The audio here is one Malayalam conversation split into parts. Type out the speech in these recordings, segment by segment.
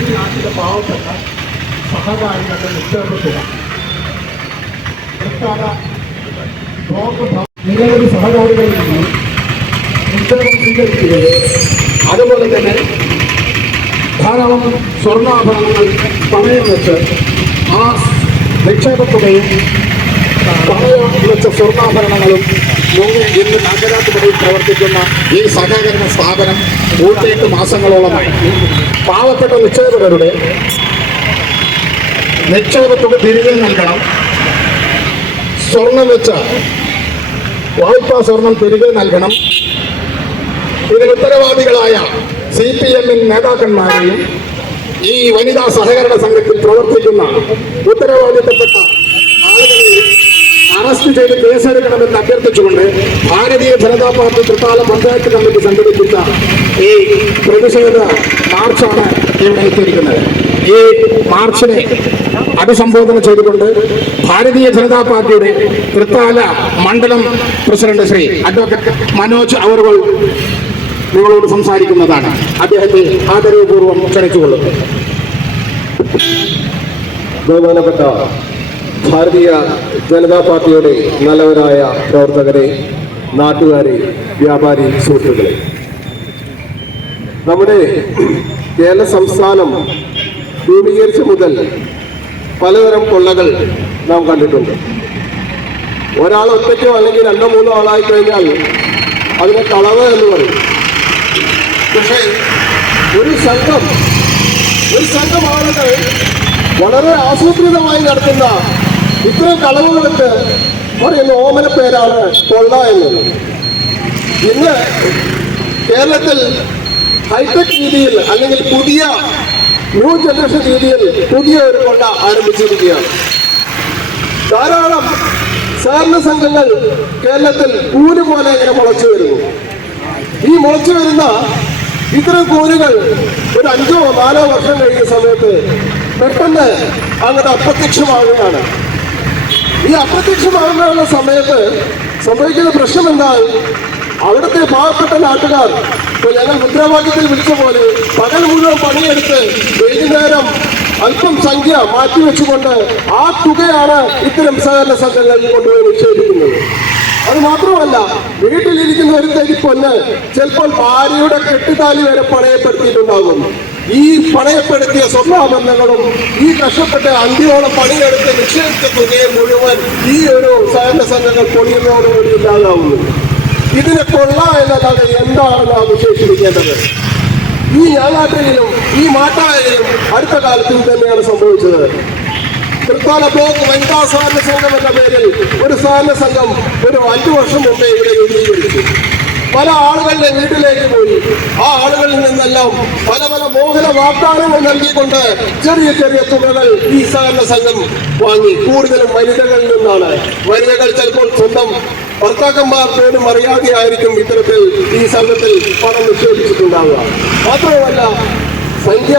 ഈ നാട്ടിലെ പാവപ്പെട്ട സഹകാരികളുടെ നിക്ഷേപ തുക സർക്കാർ ബ്ലോക്ക് ഭ- നിരവധി സഹകാരികളിൽ നിന്ന് നിക്ഷേപം സ്വീകരിക്കുകയും അതുപോലെ തന്നെ ധാരാളം സ്വർണാഭരണങ്ങൾ പണയം വെച്ച് ആ നിക്ഷേപ വെച്ച സ്വർണാഭരണങ്ങളും ഇന്ന് നഗരാധിപതിയിൽ പ്രവർത്തിക്കുന്ന ഈ സഹകരണ സ്ഥാപനം നൂറ്റിയെട്ട് മാസങ്ങളോളമായി പാവപ്പെട്ട നിക്ഷേപകരുടെ നിക്ഷേപത്തിന് തിരികെ നൽകണം. സ്വർണം വെച്ച വായ്പാ സ്വർണം തിരികെ നൽകണം. ഇതിന് ഉത്തരവാദികളായ സി പി എമ്മിൻ നേതാക്കന്മാരെയും ഈ വനിതാ സഹകരണ സംഘത്തിൽ പ്രവർത്തിക്കുന്ന ഉത്തരവാദിത്തപ്പെട്ട അറസ്റ്റ് ചെയ്ത് കേസെടുക്കണമെന്ന് അഭ്യർത്ഥിച്ചുകൊണ്ട് ഭാരതീയ ജനതാ പാർട്ടി തൃത്താല പഞ്ചായത്ത് കമ്മിറ്റി സംഘടിപ്പിച്ച ഈ പ്രതിഷേധ മാർച്ചാണ് ഇവിടെ എത്തിയിരിക്കുന്നത്. ഈ മാർച്ചിനെ അഭിസംബോധന ചെയ്തുകൊണ്ട് ഭാരതീയ ജനതാ പാർട്ടിയുടെ തൃത്താല മണ്ഡലം പ്രസിഡന്റ് ശ്രീ അഡ്വക്കേറ്റ് മനോജ് അവർവൾ നിങ്ങളോട് സംസാരിക്കുന്നതാണ്. അദ്ദേഹത്തെ ആദരവപൂർവം ക്ഷണിച്ചുകൊള്ളുന്നു ഭാരതീയ ജനതാ പാർട്ടിയുടെ നല്ലവരായ പ്രവർത്തകരെ നാട്ടുകാരെ വ്യാപാരി സുഹൃത്തുക്കളെ. നമ്മുടെ കേരള സംസ്ഥാനം രൂപീകരിച്ച മുതൽ പലതരം കൊള്ളകൾ നാം കണ്ടിട്ടുണ്ട്. ഒരാൾ ഒറ്റയ്ക്കോ അല്ലെങ്കിൽ രണ്ടോ മൂന്നോ ആളായി കഴിഞ്ഞാൽ അതിനെ കളവ് എന്ന് പറയും. പക്ഷേ ഒരു സംഘം ഒരു സംഘം ആളുകൾ വളരെ ആസൂത്രിതമായി നടത്തുന്ന ഇത്തരം കളവുകളെടുത്ത് പറയുന്ന ഓമന പേരാണ് കൊള്ള എന്നത്. ഇന്ന് കേരളത്തിൽ ഹൈടെക് രീതിയിൽ അല്ലെങ്കിൽ പുതിയ ന്യൂ ജനറേഷൻ രീതിയിൽ പുതിയ ഒരു കൊണ്ട ആരംഭിച്ചിരിക്കുകയാണ്. ധാരാളം സഹകരണ സംഘങ്ങൾ കേരളത്തിൽ കൂന് പോലെ ഇങ്ങനെ മുളച്ചു വരുന്നു. ഈ മുളച്ചു വരുന്ന ഇത്തരം കൂനുകൾ ഒരു അഞ്ചോ നാലോ വർഷം കഴിയുന്ന സമയത്ത് പെട്ടെന്ന് അങ്ങോട്ട് അപ്രത്യക്ഷമാകുകയാണ് ഈ അപ്രത്യക്ഷമാകുന്ന സമയത്ത് സംഭവിക്കുന്ന പ്രശ്നം എന്താണ് അവിടുത്തെ പാവപ്പെട്ട നാട്ടുകാർ ഇപ്പൊ ഞങ്ങൾ മുദ്രാവാക്യത്തിൽ വിളിച്ച പോലെ പകൽ മുഴുവൻ പണിയെടുത്ത് വൈകുന്നേരം അല്പം സംഖ്യ മാറ്റിവെച്ചുകൊണ്ട് ആ തുകയാണ് ഇത്തരം സഹകരണ സംഘങ്ങളിൽ കൊണ്ടുപോയി നിക്ഷേപിക്കുന്നത്. അത് മാത്രമല്ല വീട്ടിലിരിക്കുന്ന ഒരു തരി പൊന്ന് ചിലപ്പോൾ ഭാര്യയുടെ കെട്ടുതാലി വരെ പണയപ്പെടുത്തിയിട്ടുണ്ടാകും. ഈ പണയപ്പെടുത്തിയ സ്വർണാഭരണങ്ങളും ഈ കഷ്ടപ്പെട്ട അന്തിയോളം പണിയെടുത്ത് നിക്ഷേപിച്ച തുകയെ ഈ ഒരു സഹകരണ സംഘങ്ങൾ പൊളിയുന്നതോടുകൂടി ഇല്ലാതാവുന്നു ഇതിനെ കൊള്ള എന്നല്ലാതെ എന്താണ് നാം വിശേഷിപ്പിക്കേണ്ടത്? ഈ ഞാനാട്ടിലും ഈ മാട്ടായിലും അടുത്ത കാലത്തിൽ തന്നെയാണ് സംഭവിച്ചത്. തൃത്താല ബ്ലോക്ക് വനിതാ സഹകരണ സംഘം എന്ന പേരിൽ ഒരു സഹകരണ സംഘം ഒരു അഞ്ചു വർഷം മുമ്പേ ഇവിടെ രൂപീകരിച്ചു. പല ആളുകളുടെ വീട്ടിലേക്ക് പോയി. ആ ആളുകളിൽ നിന്നെല്ലാം പല പല മോഹന വാഗ്ദാനങ്ങൾ നൽകിക്കൊണ്ട് ചെറിയ ചെറിയ തുകകൾ ഈ സഹകരണ സംഘം വാങ്ങി. കൂടുതലും വനിതകളിൽ നിന്നാണ്. വനിതകൾ ചിലപ്പോൾ സ്വന്തം ഭർത്താക്കന്മാർ പോലും അറിയാതെയായിരിക്കും ഇത്തരത്തിൽ ഈ സംഘത്തിൽ പണം നിക്ഷേപിച്ചിട്ടുണ്ടാവുക. മാത്രമല്ല സംഖ്യ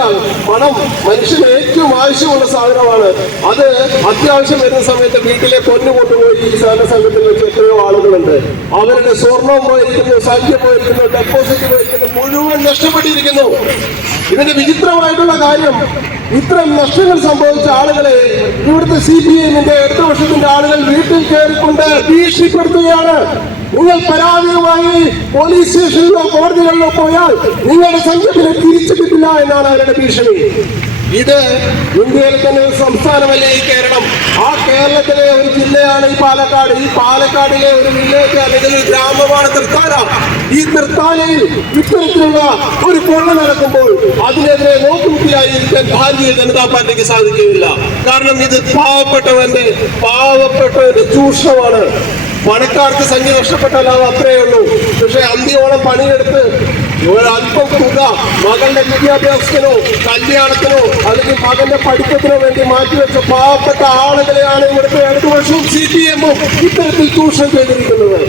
പണം മനുഷ്യന് ഏറ്റവും ആവശ്യമുള്ള സാധനമാണ്. അത് അത്യാവശ്യം വരുന്ന സമയത്ത് വീട്ടിലെ പൊന്നു കൊണ്ടുപോയി ഈ സഹന സംഘത്തിൽ വെച്ച് എത്രയോ ആളുകളുണ്ട്. അവരുടെ സ്വർണം പോയിരിക്കുന്നു സംഖ്യ പോയിരിക്കുന്നു ഡെപ്പോസിറ്റ് പോയിരിക്കുന്നു മുഴുവൻ നഷ്ടപ്പെട്ടിരിക്കുന്നു. ഇതിന്റെ വിചിത്രമായിട്ടുള്ള കാര്യം ഇത്തരം നഷ്ടങ്ങൾ സംഭവിച്ച ആളുകളെ ഇവിടുത്തെ സി പി എമ്മിന്റെ അടുത്ത വർഷത്തിന്റെ കയറിക്കൊണ്ട് ഭീഷണിപ്പെടുത്തുകയാണ്. നിങ്ങൾ പരാതിയുമായി പോലീസ് സ്റ്റേഷനിലോ കോടതികളിലോ പോയാൽ നിങ്ങളുടെ സംഘത്തിന് തിരിച്ചു കിട്ടില്ല എന്നാണ് അവരുടെ ഭീഷണി. ഇത് ഇന്ത്യയിൽ തന്നെ ഒരു സംസ്ഥാനമല്ലേ ഈ കേരളം? ആ കേരളത്തിലെ ഒരു ജില്ലയാണ് ഈ പാലക്കാട്. ഈ പാലക്കാടിലെ ഒരു വില്ലേജ് അല്ലെങ്കിൽ ഒരു ഗ്രാമമാണ് തൃത്താല. ഈ തൃത്താലയിൽ ഇത്തരത്തിലുള്ള ഒരു കൊള്ള നടക്കുമ്പോൾ അതിനെതിരെ നോക്കുകുത്തിയായിരിക്കാൻ ഭാരതീയ ജനതാ പാർട്ടിക്ക് സാധിക്കുകയില്ല. കാരണം ഇത് പാവപ്പെട്ടവന്റെ പാവപ്പെട്ടവന്റെ ചൂഷണമാണ്. പണക്കാർക്ക് സംഖ്യ നഷ്ടപ്പെട്ടാൽ അത് അത്രയേ ഉള്ളൂ. പക്ഷെ അന്തിയോളം പണിയെടുത്ത് ഒരല്പം തുക മകളുടെ വിദ്യാഭ്യാസത്തിനോ കല്യാണത്തിനോ അല്ലെങ്കിൽ മകന്റെ പഠിത്തത്തിനോ വേണ്ടി മാറ്റിവെച്ച പാവപ്പെട്ട ആളുകളെയാണ് ഇവിടുത്തെ അടുത്ത വർഷവും സി പി എമ്മും ഇത്തരത്തിൽ ചൂഷണം ചെയ്തിരിക്കുന്നത്.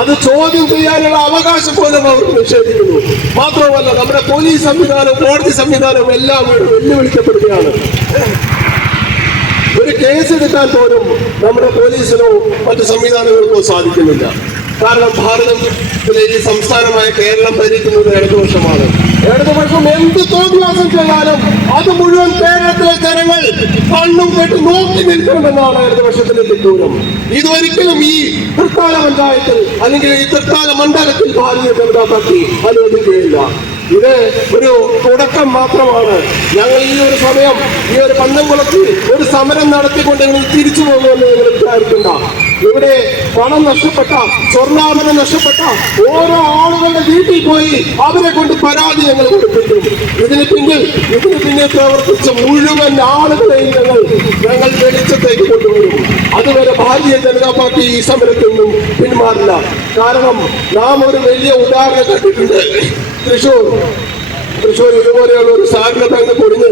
അത് ചോദ്യം ചെയ്യാനുള്ള അവകാശം പോലും അവർ നിഷേധിക്കുന്നു. മാത്രമല്ല നമ്മുടെ പോലീസ് സംവിധാനവും കോടതി സംവിധാനവും എല്ലാം വെല്ലുവിളിക്കപ്പെടുകയാണ്. ഒരു കേസ് എടുക്കാൻ പോലും നമ്മുടെ പോലീസിനോ മറ്റു സംവിധാനങ്ങൾക്കോ സാധിക്കുന്നില്ല. കാരണം ഭാരതം ഈ സംസ്ഥാനമായ കേരളം ഭരിക്കുന്നത് ഇടതുപക്ഷമാണ്. ഇടതുപക്ഷം എന്ത് തോന്നിവാസം ചെയ്താലും അത് മുഴുവൻ കേരളത്തിലെ ജനങ്ങൾ കണ്ണും കേട്ട് നോക്കി നിൽക്കണമെന്നാണ് ഇടതുപക്ഷത്തിന്റെ തിട്ടൂരം ഇതൊരിക്കലും ഈ തൃത്താല പഞ്ചായത്തിൽ അല്ലെങ്കിൽ ഈ തൃത്താല മണ്ഡലത്തിൽ ഭാരതീയ ജനതാ പാർട്ടി അനുവദിക്കുകയില്ല. ഇത് ഒരു തുടക്കം മാത്രമാണ്. ഞങ്ങൾ ഈ ഒരു സമയം ഈ ഒരു പന്തംകുളത്തിൽ ഒരു സമരം നടത്തിക്കൊണ്ട് നിങ്ങൾ തിരിച്ചു പോകുമെന്ന് നിങ്ങൾ വിചാരിക്കണ്ട ഇവിടെ പണം നഷ്ടപ്പെട്ട സ്വർണാഭരണം നഷ്ടപ്പെട്ട ഓരോ ആളുകളുടെ വീട്ടിൽ പോയി അവരെ കൊണ്ട് പരാതി ഞങ്ങൾ കൊടുപ്പിക്കും ഇതിന് പിന്നിൽ ഇതിന് പിന്നിൽ പ്രവർത്തിച്ച മുഴുവൻ ആളുകളെയും ഞങ്ങൾ ഞങ്ങൾ വെളിച്ചത്തേക്ക് കൊണ്ടുവരും. അതുവരെ ഭാരതീയ ജനതാ പാർട്ടി ഈ സമരത്തിൽ നിന്നും പിന്മാറില്ല. കാരണം നാം ഒരു വലിയ ഉദാഹരണം കണ്ടിട്ടുണ്ട്. തൃശൂർ. തൃശ്ശൂർ ഇതുപോലെയുള്ള ഒരു സാറിന്റെ ബാങ്ക് പൊടിഞ്ഞ്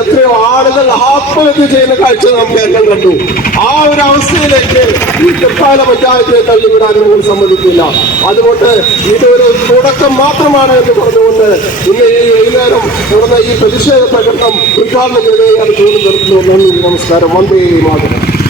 എത്രയോ ആളുകൾ ആത്മഹത്യ ചെയ്യുന്ന കാഴ്ച നാം കേരളം കണ്ടു. ആ ഒരു അവസ്ഥയിലേക്ക് ഈ തൃക്കാല പഞ്ചായത്തിനെ തള്ളിവിടാൻ നമുക്ക് സമ്മതിക്കില്ല. അതുകൊണ്ട് ഇതൊരു തുടക്കം മാത്രമാണ് എന്ന് പറഞ്ഞുകൊണ്ട് ഇന്ന് ഈ വൈകുന്നേരം നടന്ന ഈ പ്രതിഷേധ പ്രകടനം ഉദ്ഘാടനം ചെയ്തു ഞാൻ തോന്നി നിർത്തുന്നു നന്ദി നമസ്കാരം. വന്ദേ മാതരം.